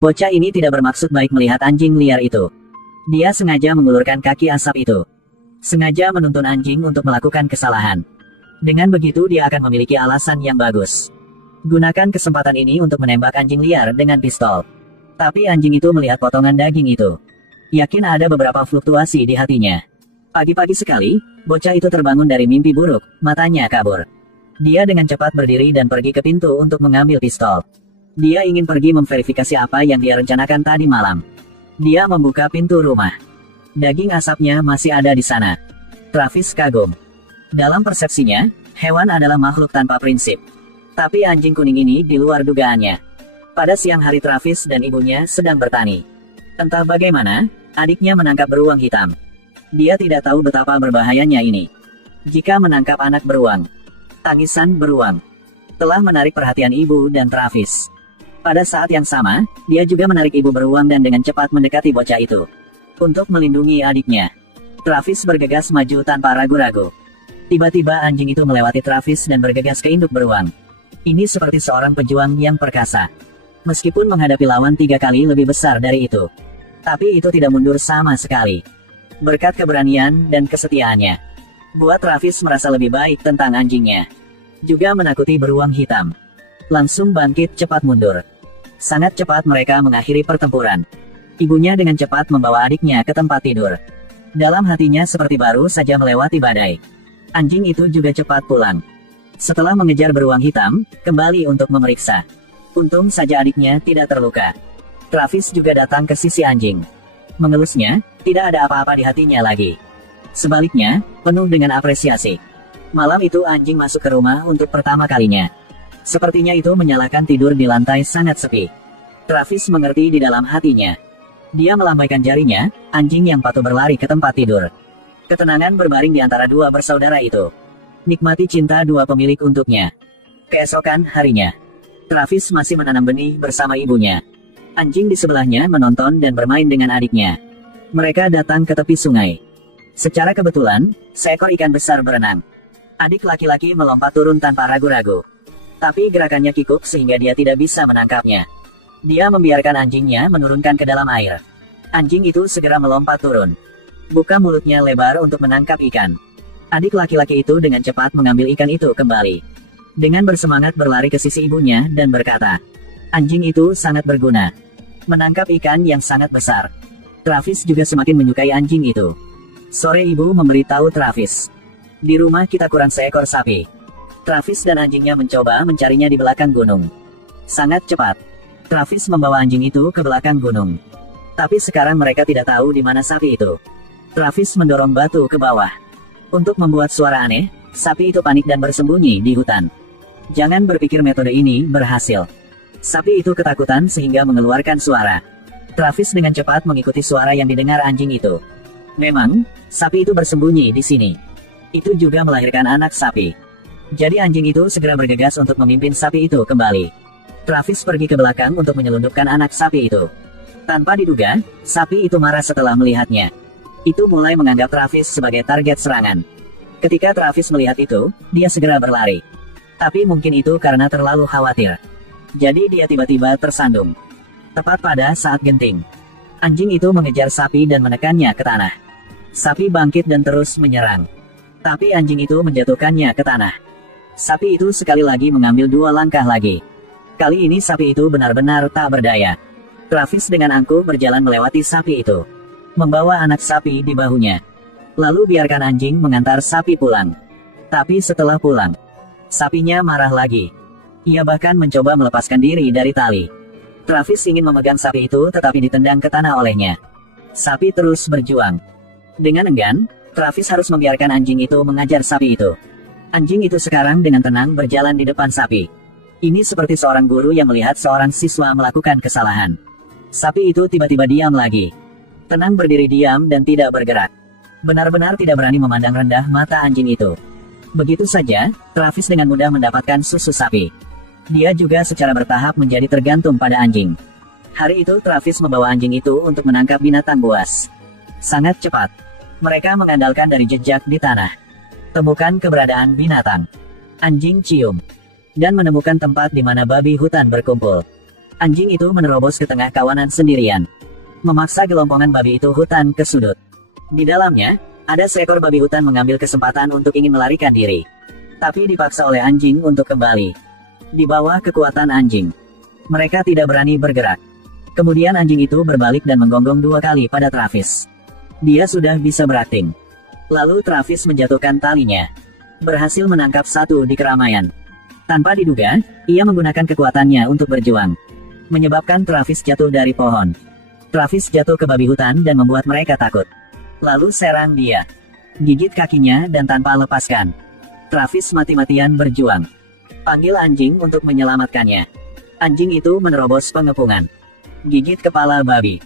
Bocah ini tidak bermaksud baik melihat anjing liar itu. Dia sengaja mengulurkan kaki asap itu. Sengaja menuntun anjing untuk melakukan kesalahan. Dengan begitu dia akan memiliki alasan yang bagus. Gunakan kesempatan ini untuk menembak anjing liar dengan pistol. Tapi anjing itu melihat potongan daging itu. Yakin ada beberapa fluktuasi di hatinya. Pagi-pagi sekali, bocah itu terbangun dari mimpi buruk, matanya kabur. Dia dengan cepat berdiri dan pergi ke pintu untuk mengambil pistol. Dia ingin pergi memverifikasi apa yang dia rencanakan tadi malam. Dia membuka pintu rumah. Daging asapnya masih ada di sana. Travis kagum. Dalam persepsinya, hewan adalah makhluk tanpa prinsip. Tapi anjing kuning ini di luar dugaannya. Pada siang hari Travis dan ibunya sedang bertani. Entah bagaimana, adiknya menangkap beruang hitam. Dia tidak tahu betapa berbahayanya ini. Jika menangkap anak beruang. Tangisan beruang telah menarik perhatian ibu dan Travis. Pada saat yang sama, dia juga menarik ibu beruang dan dengan cepat mendekati bocah itu. Untuk melindungi adiknya, Travis bergegas maju tanpa ragu-ragu. Tiba-tiba anjing itu melewati Travis dan bergegas ke induk beruang. Ini seperti seorang pejuang yang perkasa. Meskipun menghadapi lawan 3 kali lebih besar dari itu. Tapi itu tidak mundur sama sekali. Berkat keberanian dan kesetiaannya. Buat Travis merasa lebih baik tentang anjingnya. Juga menakuti beruang hitam. Langsung bangkit cepat mundur. Sangat cepat mereka mengakhiri pertempuran. Ibunya dengan cepat membawa adiknya ke tempat tidur. Dalam hatinya seperti baru saja melewati badai. Anjing itu juga cepat pulang. Setelah mengejar beruang hitam, kembali untuk memeriksa. Untung saja adiknya tidak terluka. Travis juga datang ke sisi anjing. Mengelusnya, tidak ada apa-apa di hatinya lagi. Sebaliknya, penuh dengan apresiasi. Malam itu anjing masuk ke rumah untuk pertama kalinya. Sepertinya itu menyalakan tidur di lantai sangat sepi. Travis mengerti di dalam hatinya. Dia melambaikan jarinya, anjing yang patuh berlari ke tempat tidur. Ketenangan berbaring di antara dua bersaudara itu. Nikmati cinta dua pemilik untuknya. Keesokan harinya, Travis masih menanam benih bersama ibunya. Anjing di sebelahnya menonton dan bermain dengan adiknya. Mereka datang ke tepi sungai. Secara kebetulan, seekor ikan besar berenang. Adik laki-laki melompat turun tanpa ragu-ragu. Tapi gerakannya kikuk sehingga dia tidak bisa menangkapnya. Dia membiarkan anjingnya menurunkan ke dalam air. Anjing itu segera melompat turun. Buka mulutnya lebar untuk menangkap ikan. Adik laki-laki itu dengan cepat mengambil ikan itu kembali. Dengan bersemangat berlari ke sisi ibunya dan berkata, anjing itu sangat berguna. Menangkap ikan yang sangat besar. Travis juga semakin menyukai anjing itu. Sore ibu memberitahu Travis. Di rumah kita kurang seekor sapi. Travis dan anjingnya mencoba mencarinya di belakang gunung. Sangat cepat. Travis membawa anjing itu ke belakang gunung. Tapi sekarang mereka tidak tahu di mana sapi itu. Travis mendorong batu ke bawah. Untuk membuat suara aneh, sapi itu panik dan bersembunyi di hutan. Jangan berpikir metode ini berhasil. Sapi itu ketakutan sehingga mengeluarkan suara. Travis dengan cepat mengikuti suara yang didengar anjing itu. Memang, sapi itu bersembunyi di sini. Itu juga melahirkan anak sapi. Jadi anjing itu segera bergegas untuk memimpin sapi itu kembali. Travis pergi ke belakang untuk menyelundupkan anak sapi itu. Tanpa diduga, sapi itu marah setelah melihatnya. Itu mulai menganggap Travis sebagai target serangan. Ketika Travis melihat itu, dia segera berlari. Tapi mungkin itu karena terlalu khawatir. Jadi dia tiba-tiba tersandung. Tepat pada saat genting. Anjing itu mengejar sapi dan menekannya ke tanah. Sapi bangkit dan terus menyerang. Tapi anjing itu menjatuhkannya ke tanah. Sapi itu sekali lagi mengambil 2 langkah lagi. Kali ini sapi itu benar-benar tak berdaya. Travis dengan angkuh berjalan melewati sapi itu. Membawa anak sapi di bahunya. Lalu biarkan anjing mengantar sapi pulang. Tapi setelah pulang, sapinya marah lagi. Ia bahkan mencoba melepaskan diri dari tali. Travis ingin memegang sapi itu tetapi ditendang ke tanah olehnya. Sapi terus berjuang. Dengan enggan, Travis harus membiarkan anjing itu mengajar sapi itu. Anjing itu sekarang dengan tenang berjalan di depan sapi. Ini seperti seorang guru yang melihat seorang siswa melakukan kesalahan. Sapi itu tiba-tiba diam lagi. Tenang berdiri diam dan tidak bergerak. Benar-benar tidak berani memandang rendah mata anjing itu. Begitu saja, Travis dengan mudah mendapatkan susu sapi. Dia juga secara bertahap menjadi tergantung pada anjing. Hari itu Travis membawa anjing itu untuk menangkap binatang buas. Sangat cepat. Mereka mengandalkan dari jejak di tanah. Temukan keberadaan binatang. Anjing cium. Dan menemukan tempat di mana babi hutan berkumpul. Anjing itu menerobos ke tengah kawanan sendirian, memaksa gelompongan babi itu hutan ke sudut. Di dalamnya, ada seekor babi hutan mengambil kesempatan untuk ingin melarikan diri, tapi dipaksa oleh anjing untuk kembali. Di bawah kekuatan anjing, mereka tidak berani bergerak. Kemudian anjing itu berbalik dan menggonggong 2 kali pada Travis. Dia sudah bisa berakting. Lalu Travis menjatuhkan talinya, berhasil menangkap satu di keramaian. Tanpa diduga, ia menggunakan kekuatannya untuk berjuang, menyebabkan Travis jatuh dari pohon. Travis jatuh ke babi hutan dan membuat mereka takut. Lalu serang dia, gigit kakinya dan tanpa lepaskan. Travis mati-matian berjuang. Panggil anjing untuk menyelamatkannya. Anjing itu menerobos pengepungan, gigit kepala babi.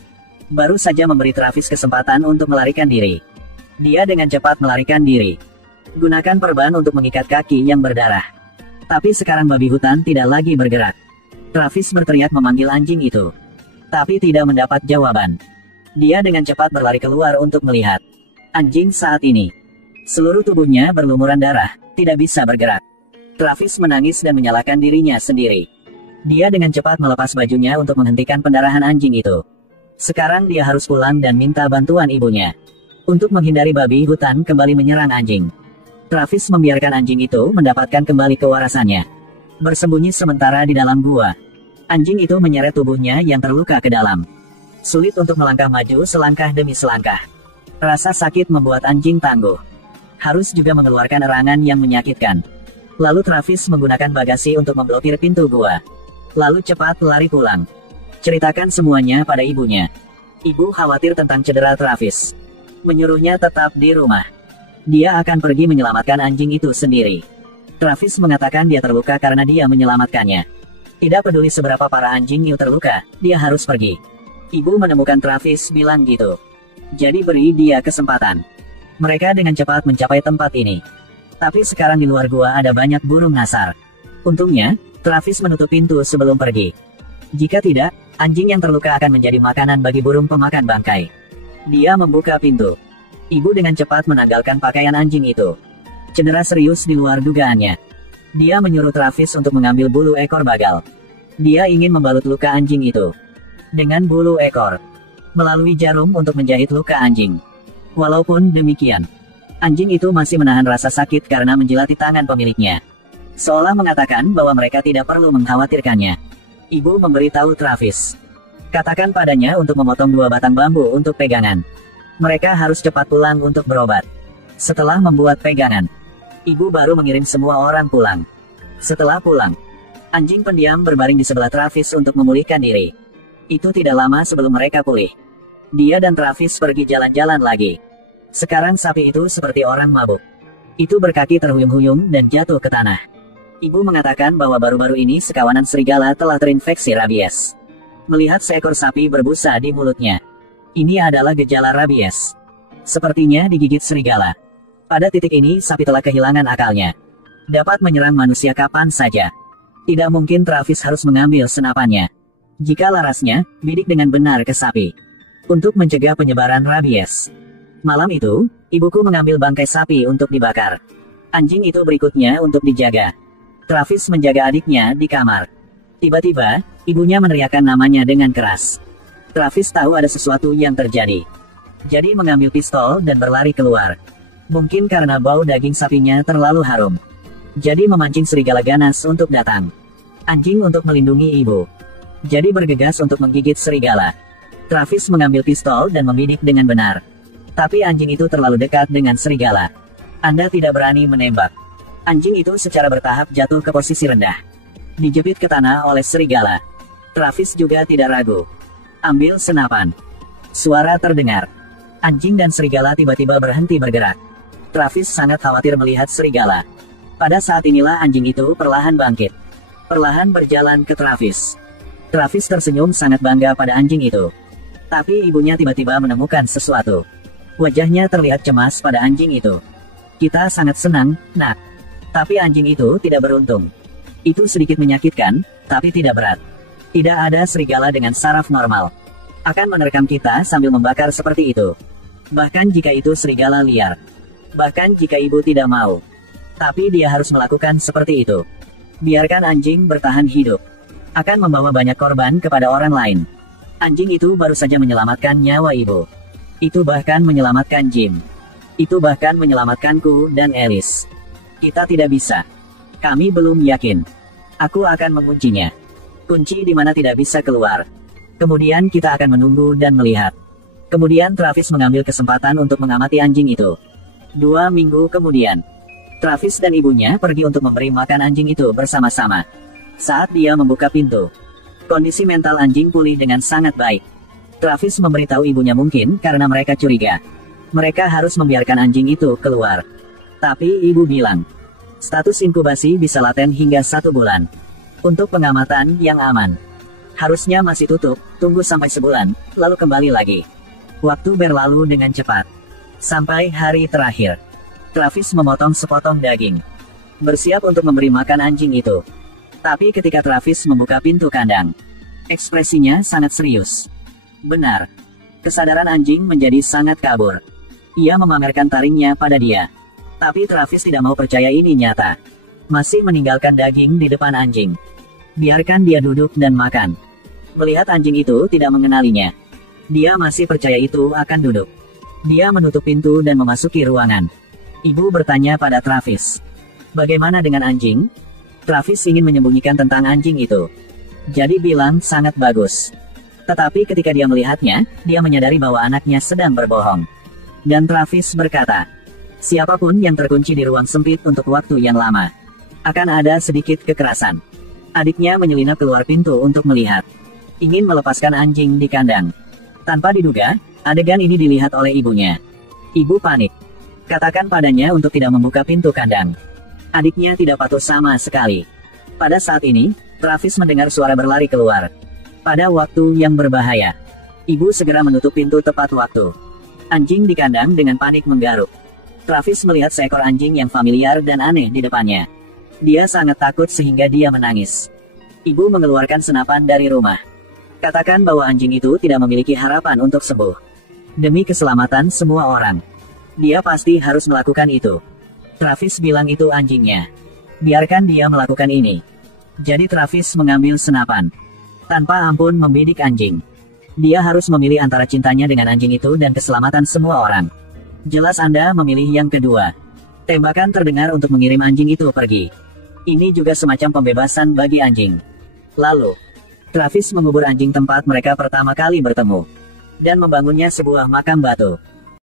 Baru saja memberi Travis kesempatan untuk melarikan diri. Dia dengan cepat melarikan diri, gunakan perban untuk mengikat kaki yang berdarah. Tapi sekarang babi hutan tidak lagi bergerak. Travis berteriak memanggil anjing itu, tapi tidak mendapat jawaban. Dia dengan cepat berlari keluar untuk melihat anjing saat ini. Seluruh tubuhnya berlumuran darah, tidak bisa bergerak. Travis menangis dan menyalahkan dirinya sendiri. Dia dengan cepat melepas bajunya untuk menghentikan pendarahan anjing itu. Sekarang dia harus pulang dan minta bantuan ibunya untuk menghindari babi hutan kembali menyerang anjing. Travis membiarkan anjing itu mendapatkan kembali kewarasannya, bersembunyi sementara di dalam gua. Anjing itu menyeret tubuhnya yang terluka ke dalam. Sulit untuk melangkah maju selangkah demi selangkah. Rasa sakit membuat anjing tangguh. Harus juga mengeluarkan erangan yang menyakitkan. Lalu Travis menggunakan bagasi untuk memblokir pintu gua. Lalu cepat lari pulang. Ceritakan semuanya pada ibunya. Ibu khawatir tentang cedera Travis, menyuruhnya tetap di rumah. Dia akan pergi menyelamatkan anjing itu sendiri. Travis mengatakan dia terluka karena dia menyelamatkannya. Tidak peduli seberapa parah anjing itu terluka, dia harus pergi. Ibu menemukan Travis bilang gitu. Jadi beri dia kesempatan. Mereka dengan cepat mencapai tempat ini. Tapi sekarang di luar gua ada banyak burung nasar. Untungnya, Travis menutup pintu sebelum pergi. Jika tidak, anjing yang terluka akan menjadi makanan bagi burung pemakan bangkai. Dia membuka pintu. Ibu dengan cepat menanggalkan pakaian anjing itu. Cedera serius di luar dugaannya. Dia menyuruh Travis untuk mengambil bulu ekor bagal. Dia ingin membalut luka anjing itu dengan bulu ekor, melalui jarum untuk menjahit luka anjing. Walaupun demikian, anjing itu masih menahan rasa sakit karena menjilati tangan pemiliknya, seolah mengatakan bahwa mereka tidak perlu mengkhawatirkannya. Ibu memberitahu Travis, katakan padanya untuk memotong 2 batang bambu untuk pegangan. Mereka harus cepat pulang untuk berobat. Setelah membuat pegangan, ibu baru mengirim semua orang pulang. Setelah pulang, anjing pendiam berbaring di sebelah Travis untuk memulihkan diri. Itu tidak lama sebelum mereka pulih. Dia dan Travis pergi jalan-jalan lagi. Sekarang sapi itu seperti orang mabuk. Itu berkaki terhuyung-huyung dan jatuh ke tanah. Ibu mengatakan bahwa baru-baru ini sekawanan serigala telah terinfeksi rabies. Melihat seekor sapi berbusa di mulutnya, ini adalah gejala rabies. Sepertinya digigit serigala. Pada titik ini sapi telah kehilangan akalnya. Dapat menyerang manusia kapan saja. Tidak mungkin Travis harus mengambil senapannya. Jika larasnya, bidik dengan benar ke sapi untuk mencegah penyebaran rabies. Malam itu, ibuku mengambil bangkai sapi untuk dibakar. Anjing itu berikutnya untuk dijaga. Travis menjaga adiknya di kamar. Tiba-tiba, ibunya meneriakkan namanya dengan keras. Travis tahu ada sesuatu yang terjadi. Jadi mengambil pistol dan berlari keluar. Mungkin karena bau daging sapinya terlalu harum. Jadi memancing serigala ganas untuk datang. Anjing untuk melindungi ibu. Jadi bergegas untuk menggigit serigala. Travis mengambil pistol dan membidik dengan benar. Tapi anjing itu terlalu dekat dengan serigala. Anda tidak berani menembak. Anjing itu secara bertahap jatuh ke posisi rendah, dijepit ke tanah oleh serigala. Travis juga tidak ragu. Ambil senapan. Suara terdengar. Anjing dan serigala tiba-tiba berhenti bergerak. Travis sangat khawatir melihat serigala. Pada saat inilah anjing itu perlahan bangkit. Perlahan berjalan ke Travis. Travis tersenyum sangat bangga pada anjing itu. Tapi ibunya tiba-tiba menemukan sesuatu. Wajahnya terlihat cemas pada anjing itu. Kita sangat senang, nak. Tapi anjing itu tidak beruntung. Itu sedikit menyakitkan, tapi tidak berat. Tidak ada serigala dengan saraf normal akan menerkam kita sambil membakar seperti itu. Bahkan jika itu serigala liar. Bahkan jika ibu tidak mau. Tapi dia harus melakukan seperti itu. Biarkan anjing bertahan hidup. akan membawa banyak korban kepada orang lain. Anjing itu baru saja menyelamatkan nyawa ibu. Itu bahkan menyelamatkan Jim. Itu bahkan menyelamatkanku dan Alice. Kita tidak bisa. Kami belum yakin. Aku akan menguncinya. Kunci di mana tidak bisa keluar. Kemudian kita akan menunggu dan melihat. Kemudian Travis mengambil kesempatan untuk mengamati anjing itu. 2 minggu kemudian, Travis dan ibunya pergi untuk memberi makan anjing itu bersama-sama. Saat dia membuka pintu, kondisi mental anjing pulih dengan sangat baik. Travis memberitahu ibunya mungkin karena mereka curiga. Mereka harus membiarkan anjing itu keluar. Tapi ibu bilang, status inkubasi bisa laten hingga 1 bulan. Untuk pengamatan yang aman. Harusnya masih tutup, tunggu sampai sebulan, lalu kembali lagi. Waktu berlalu dengan cepat. Sampai hari terakhir, Travis memotong sepotong daging. Bersiap untuk memberi makan anjing itu. Tapi ketika Travis membuka pintu kandang, ekspresinya sangat serius. Benar. Kesadaran anjing menjadi sangat kabur. Ia memamerkan taringnya pada dia. Tapi Travis tidak mau percaya ini nyata. Masih meninggalkan daging di depan anjing. Biarkan dia duduk dan makan. Melihat anjing itu tidak mengenalinya, dia masih percaya itu akan duduk. Dia menutup pintu dan memasuki ruangan. Ibu bertanya pada Travis, "Bagaimana dengan anjing?" Travis ingin menyembunyikan tentang anjing itu. Jadi bilang sangat bagus. Tetapi ketika dia melihatnya, dia menyadari bahwa anaknya sedang berbohong. Dan Travis berkata, siapapun yang terkunci di ruang sempit untuk waktu yang lama, akan ada sedikit kekerasan. Adiknya menyelinap keluar pintu untuk melihat. Ingin melepaskan anjing di kandang. Tanpa diduga, adegan ini dilihat oleh ibunya. Ibu panik. Katakan padanya untuk tidak membuka pintu kandang. Adiknya tidak patuh sama sekali. Pada saat ini, Travis mendengar suara berlari keluar. Pada waktu yang berbahaya, ibu segera menutup pintu tepat waktu. Anjing di kandang dengan panik menggaruk. Travis melihat seekor anjing yang familiar dan aneh di depannya. Dia sangat takut sehingga dia menangis. Ibu mengeluarkan senapan dari rumah. Katakan bahwa anjing itu tidak memiliki harapan untuk sembuh. Demi keselamatan semua orang, dia pasti harus melakukan itu. Travis bilang itu anjingnya. Biarkan dia melakukan ini. Jadi Travis mengambil senapan. Tanpa ampun membidik anjing. Dia harus memilih antara cintanya dengan anjing itu dan keselamatan semua orang. Jelas Anda memilih yang kedua. Tembakan terdengar untuk mengirim anjing itu pergi. Ini juga semacam pembebasan bagi anjing. Lalu, Travis mengubur anjing tempat mereka pertama kali bertemu. Dan membangunnya sebuah makam batu.